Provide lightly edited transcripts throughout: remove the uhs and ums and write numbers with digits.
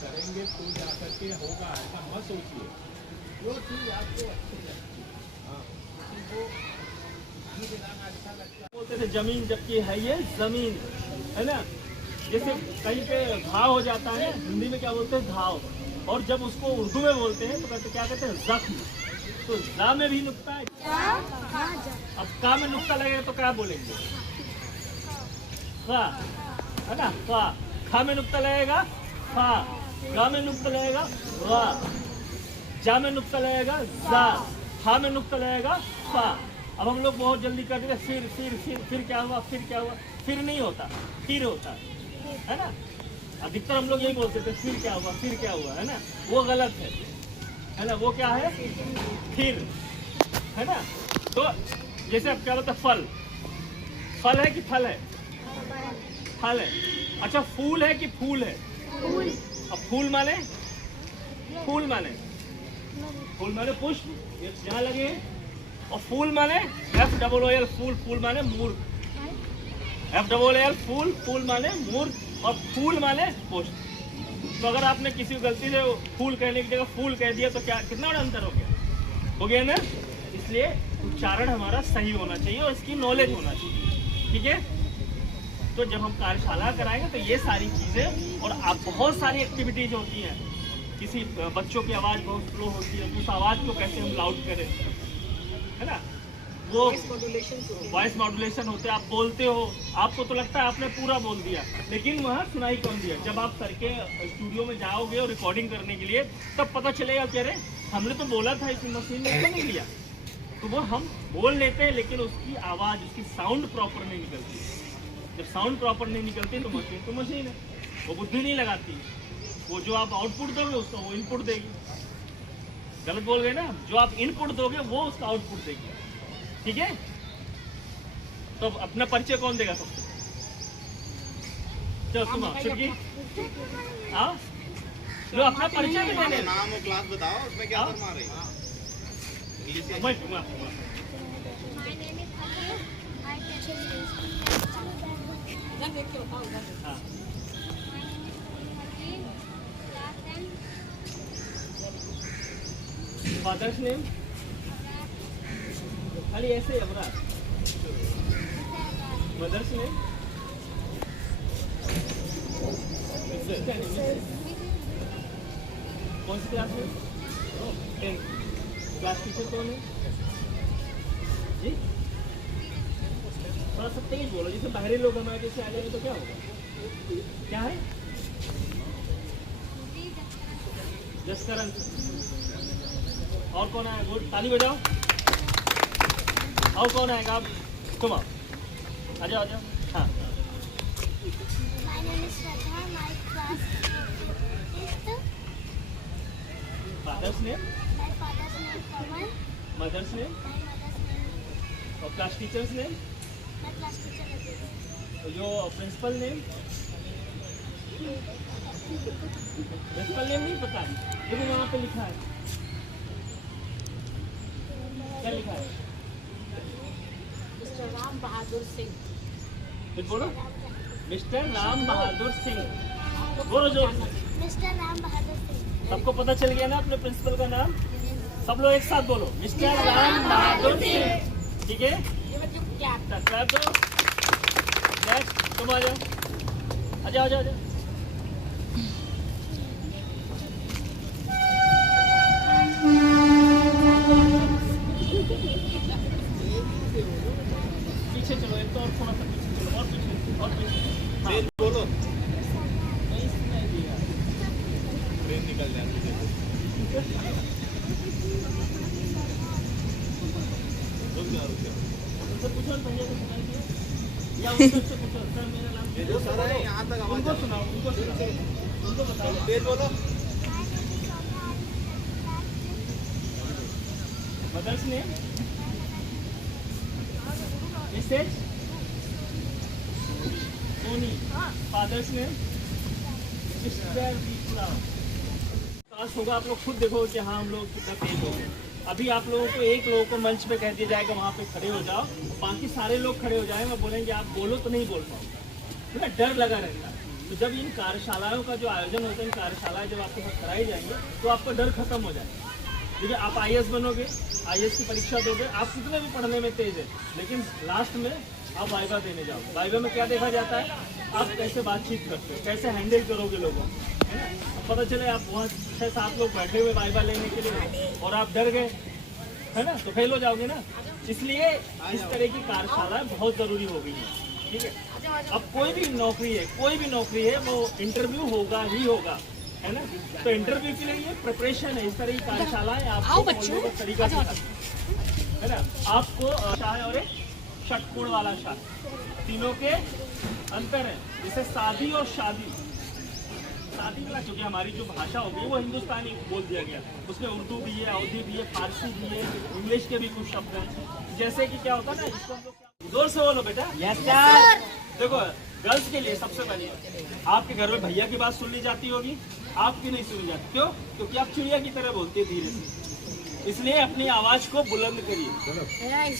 करेंगे तो जाकर के होगा, ऐसा मत सोचिए। जो चीज आपको अच्छी लगती है, हाँ, वो गीत गाना अच्छा लगता है। बोलते थे जमीन, जबकि है ये जमीन, है ना। जैसे कहीं पे घाव हो जाता है, हिंदी में क्या बोलते हैं, घाव, और जब उसको उर्दू में बोलते हैं तो कहते क्या कहते हैं, जख्म। तो जा में भी नुक्ता है, अब का में नुक्ता लगेगा तो क्या बोलेंगे, खा, है ना, खा। खा में नुक्ता लगेगा खा, गा में नुक्ता लगेगा गा, जा में नुक्ता लगेगा जा, हा में नुक्ता लगेगा फा। अब हम लोग बहुत जल्दी कर देते, फिर क्या हुआ, फिर क्या हुआ, फिर नहीं होता, फिर होता है ना। अधिकतर हम लोग यही बोलते थे, फिर क्या हुआ, फिर क्या हुआ, है ना। वो गलत है ना। वो क्या है, फिर, है ना। तो जैसे अब क्या बोलते हैं, फल, फल है कि फल है, फल है। अच्छा, फूल है कि फूल है, अब फूल माने, फूल माने, फूल माने पुष्प, ये यहाँ लगे, और फूल माने FOOL, फूल, फूल माने मूर्ख, FOOL, फूल, फूल माने मूर्ख, और फूल माने पुष्प। तो अगर आपने किसी को गलती से फूल कहने की जगह फूल कह दिया तो क्या, कितना बड़ा अंतर हो गया ना। इसलिए उच्चारण हमारा सही होना चाहिए और इसकी नॉलेज होना चाहिए, ठीक है। तो जब हम कार्यशाला कराएंगे तो ये सारी चीज़ें, और आप बहुत सारी एक्टिविटीज होती हैं। किसी बच्चों की आवाज़ बहुत स्लो होती है, उस आवाज़ को कैसे हम लाउड करें, है ना। वो वॉइस मॉड्यूलेशन होते हैं। आप बोलते हो, आपको तो लगता है आपने पूरा बोल दिया, लेकिन वहाँ सुनाई कम दिया। जब आप सर के स्टूडियो में जाओगे और रिकॉर्डिंग करने के लिए, तब पता चलेगा कि अरे हमने तो बोला था, इस मशीन ने क्यों नहीं लिया। तो वो हम बोल लेते हैं, लेकिन उसकी आवाज़, उसकी साउंड प्रॉपर नहीं निकलती। जब साउंड प्रॉपर नहीं निकलती तो मशीन है, वो बुद्धि नहीं लगाती। वो जो आप आउटपुट दोगे उसका वो इनपुट देगी। गलत बोल गए ना, जो आप इनपुट दोगे वो उसका आउटपुट देगी, ठीक है। तो अपना परिचय कौन देगा सबसे, चलो सुनो, छुटकी हाँ, लो अपना परिचय भी देने, नाम और क्लास बताओ, उसमें क्या फरमा रही है। फादर्स नेम खाली ऐसे ही हमारा, मदर्स नेम, कौन सी क्लास में, 10th। क्लास टीचर कौन है जी, थोड़ा सा तेज बोलो, जैसे बाहरी लोग हमारे जैसे आ जाएंगे तो क्या होगा, क्या है, जसकरण। और कौन आया, गुड, ताली बजाओ। और कौन आएगा, आप तुम आओ, आ जाओ, आ जाओ। हाँ, फादर्स नेम, मदर्स नेम, और क्लास टीचर्स नेम, जो प्रिंसिपल नेम, प्रिंसिपल नेम नहीं पता, लेकिन वहाँ पे लिखा है, क्या लिखा है, मिस्टर राम बहादुर सिंह। फिर बोलो, मिस्टर राम बहादुर सिंह, बोलो जोर से, मिस्टर राम बहादुर सिंह। सबको पता चल गया ना अपने प्रिंसिपल का नाम, सब लोग एक साथ बोलो, मिस्टर राम बहादुर सिंह, ठीक है। सब्सक्राइब करो। नेक्स्ट तुम आ जाओ, आ जाओ, आ जाओ, आ जाओ। पीछे चलो, एक तो और थोड़ा सा पीछे चलो, और पीछे, और पीछे, हाँ। बोलो, नहीं सुनाई दिया, ट्रेन निकल जाती है। उनसे पूछो ना, भैया को सुनाई दिया, या उनसे पूछो, सर मेरा नाम जो सर है यहाँ तक आवाज उनको सुनाओ, उनको सुनाओ, उनको बताओ, तेज बोलो। Mother's name, Mrs Soni, father's name Mr Viplav. काश होगा, आप लोग खुद देखो कि हाँ हम लोग कितना तेज हो गए। अभी आप लोगों को एक लोगों को मंच पे कह दिया जाएगा वहाँ पे खड़े हो जाओ, बाकी सारे लोग खड़े हो जाएंगे, बोलेंगे आप बोलो तो नहीं बोल पाओ, थोड़ा डर लगा रहता है। तो जब इन कार्यशालाओं का जो आयोजन होता है, इन कार्यशालाएं जब आपके साथ कराई जाएंगे तो आपका डर खत्म हो जाएगा। देखिए आप आईएएस बनोगे, आईएएस की परीक्षा दोगे, आप कितने भी पढ़ने में तेज है, लेकिन लास्ट में आप वाइवा देने जाओगे। वाइवा में क्या देखा जाता है, आप कैसे बातचीत करते हो, कैसे हैंडल करोगे लोगों को, है ना। अब पता चले आप वहाँ 6-7 लोग बैठे हुए वाइवा लेने के लिए और आप डर गए, है ना, तो फेल हो जाओगे ना। इसलिए इस तरह की कार्यशालाएं बहुत ज़रूरी हो गई है, ठीक है। अब कोई भी नौकरी है वो इंटरव्यू होगा ही होगा, है ना। तो इंटरव्यू के लिए ये प्रिपरेशन है, इस तरह की कार्यशालाएं आपको बोलने का तरीका सिखाती है ना। आपको शाह और एक षटकोण वाला शाह, तीनों के अंतर है। जैसे शादी और शादी वाला, क्योंकि हमारी जो भाषा होगी वो हिंदुस्तानी बोल दिया गया, उसमें उर्दू भी है, अवधी भी है, फारसी भी है, इंग्लिश के भी कुछ शब्द हैं। जैसे कि क्या होता है ना, इसको हम लोग जोर से बोलो बेटा। Yes sir. देखो गर्ल्स के लिए सबसे पहले आपके घर में भैया की बात सुननी जाती होगी, आपकी नहीं सुनी जाती। क्यों? क्योंकि आप चिड़िया की तरह बोलते हैं धीरे से, इसलिए अपनी आवाज को बुलंद करिए।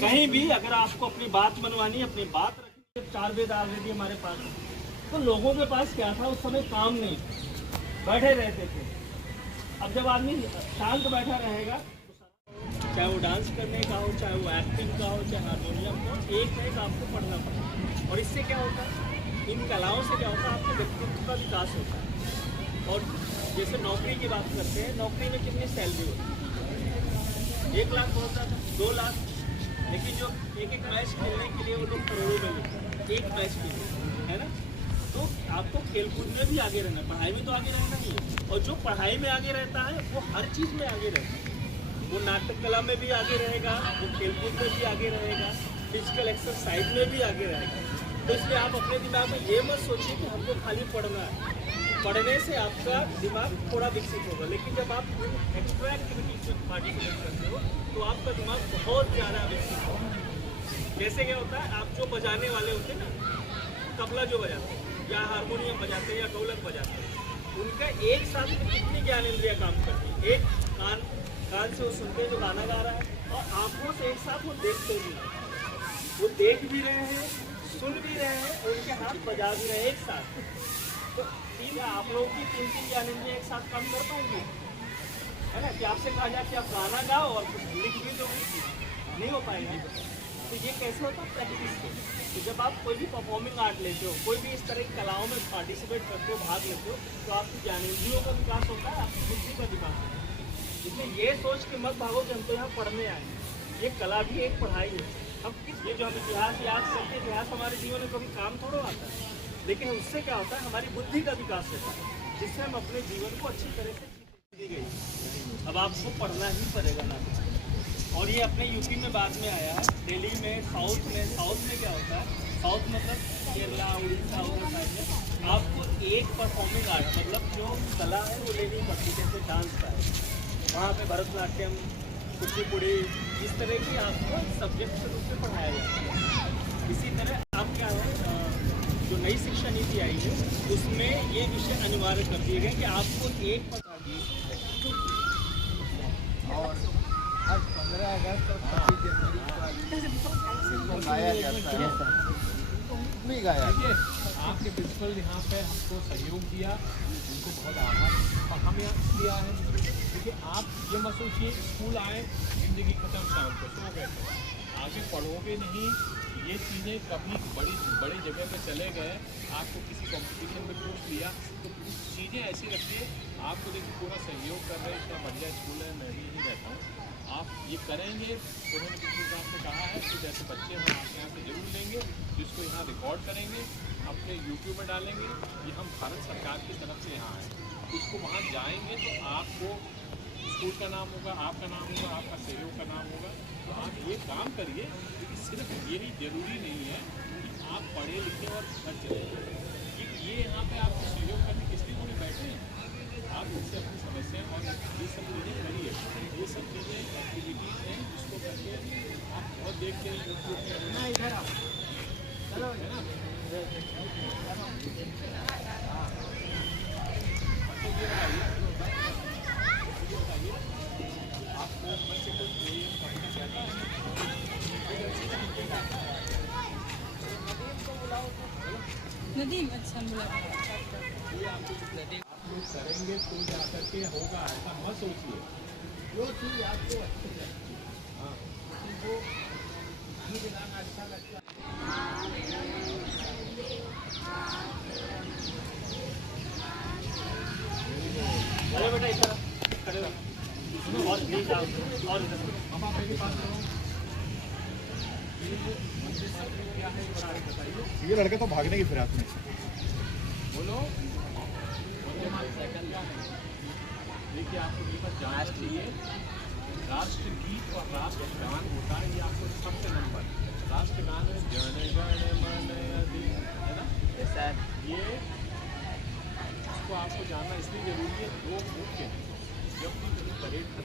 कहीं भी अगर आपको अपनी बात मनवानी, अपनी बात रखनी। 4 वेद ऑलरेडी हमारे पास, तो लोगों के पास क्या था, उस समय काम नहीं, बैठे रहते थे। अब जब आदमी शांत बैठा रहेगा, चाहे वो डांस करने का हो, चाहे वो एक्टिंग का हो, चाहे हारमोनियम का, एक ना एक आपको पढ़ना पड़ेगा। और इससे क्या होता है, इन कलाओं से क्या होता है, आपके व्यक्तित्व का विकास होता है। और जैसे नौकरी की बात करते हैं, नौकरी में कितनी सैलरी होती है, 1 लाख होता था, 2 लाख, लेकिन जो एक मैच खेलने के लिए वो लोग करोड़ों में लेते हैं, एक मैच के लिए, है ना। तो आपको खेलकूद में भी आगे रहना, पढ़ाई में तो आगे रहना ही है। और जो पढ़ाई में आगे रहता है वो हर चीज़ में आगे रहता है, वो नाटक कला में भी आगे रहेगा, वो खेलकूद में भी आगे रहेगा, फिजिकल एक्सरसाइज में भी आगे रहेगा। तो इसलिए आप अपने दिमाग में ये मत सोचिए कि हमको खाली पढ़ना है। पढ़ने से आपका दिमाग थोड़ा विकसित होगा, लेकिन जब आप एक्स्ट्रा एक्टिविटीज में पार्टिसिपेट करते हो तो आपका दिमाग बहुत ज़्यादा विकसित होगा। जैसे क्या होता है, आप जो बजाने वाले होते हैं ना, तबला जो बजाते हैं या हारमोनियम बजाते हैं या ढोलक बजाते हैं, उनका एक साथ में कितनी ज्ञान इंद्रियाँ काम करती है। एक कान से वो सुनते हैं जो गाना गा रहा है, और आंखों से एक साथ वो देखते भी हैं, वो देख भी रहे हैं, सुन भी रहे हैं, और उनके हाथ बजा भी रहे हैं एक साथ। तो आप लोगों की 3 ज्ञान इंद्रियाँ एक साथ काम कर पाएंगे, है ना। कि आपसे कहा जाए कि आप गाना गाओ और कुछ लिख भी दो, नहीं हो पाएगा। तो ये कैसे होता है, प्रैक्टिस से। तो जब आप कोई भी परफॉर्मिंग आर्ट लेते हो, कोई भी इस तरह की कलाओं में पार्टिसिपेट करते हो, भाग लेते हो, तो आपकी ज्ञानेंद्रियों का विकास होता है, आपकी बुद्धि का विकास होता है। इसलिए ये सोच के मत भागो कि हम तो यहाँ पढ़ने आए, ये कला भी एक पढ़ाई है। हम ये जो हम इतिहास याद करते हैं, इतिहास हमारे जीवन में कभी काम थोड़ा आता है, लेकिन उससे क्या होता है, हमारी बुद्धि का विकास होता है, जिससे हम अपने जीवन को अच्छी तरह से दी गई। अब आपको पढ़ना ही पड़ेगा ना। और ये अपने यूपी में बाद में आया है, दिल्ली में, साउथ में क्या होता है, साउथ मतलब केरला, उड़ीसा, उधर साइड में आपको एक परफॉर्मिंग आर्ट मतलब जो कला है वो लेनी पड़ती है। जैसे डांस का है, वहाँ पे भरतनाट्यम, कुचिपुड़ी, इस तरह की आपको सब्जेक्ट रूप से पढ़ाया जाता है। इसी तरह आप क्या है, जो नई शिक्षा नीति आई है उसमें ये विषय अनिवार्य कर दिए गए कि आपको एक पता और आज 15 अगस्त और 26 जनवरी को गाया जाता है, भी गाया। आपके प्रिंसिपल यहाँ पे हमको सहयोग दिया, उनको बहुत आभार हम यहाँ दिया है। देखिए आप ये मत सोचिए स्कूल आए जिंदगी खत्म, शाम को सो गए, आगे पढ़ोगे नहीं। ये चीज़ें कभी बड़ी जगह पे चले गए, आपको किसी कंपटीशन में कोर्स लिया, तो चीज़ें ऐसी रखिए। आपको देखिए पूरा सहयोग कर रहे हैं, इतना बढ़िया स्कूल है, मैं ही रहता हूँ। आप ये करेंगे तो उन्होंने पिछले साल में कहा है कि जैसे बच्चे हम आपके यहाँ से जरूर लेंगे, जिसको यहाँ रिकॉर्ड करेंगे, अपने यूट्यूब में डालेंगे। ये हम भारत सरकार की तरफ से यहाँ आए, उसको वहाँ जाएंगे तो आपको स्कूल का नाम होगा, आपका नाम होगा, आपका सहयोग का नाम होगा। तो आप ये काम करिए, क्योंकि सिर्फ यही जरूरी नहीं है कि आप पढ़े लिखे और घर चले जाए। ये यहाँ पे आपको सहयोग करने किस लिए थोड़ी बैठे हैं, आप इससे अपनी समस्याएं और ये सब चीज़ें करिए। ये सब चीज़ें एक्टिविटीज़ हैं जिसको करके आप बहुत देख के यूट्यूब में इधर आप चलो, है ना। आपको बच्चे को नदीम अच्छा बुला आप लोग करेंगे तो जा करके होगा, ऐसा मत सोचिए। जो चीज़ आपको अच्छी लगती है, हाँ, उसी को गीत गाना अच्छा लगता है। अरे बेटा इस तरह खड़े रहो। और प्लीज आओ और इधर से। अब आप मेरे पास करो। ये मंदिर में क्या है ये बताइए। ये लड़के तो भागने की फिराक में। बोलो। वंदे मातरम क्या है? देखिए आपको ये बात जानना चाहिए, राष्ट्रगीत और राष्ट्रगान होता है, ये आपको सबसे नंबर। राष्ट्रगान है जन गण मन अधि, है ना? ये इसको आपको जानना इसलिए जरूरी है, दो मुख्य हैं। जब भी कहीं परेड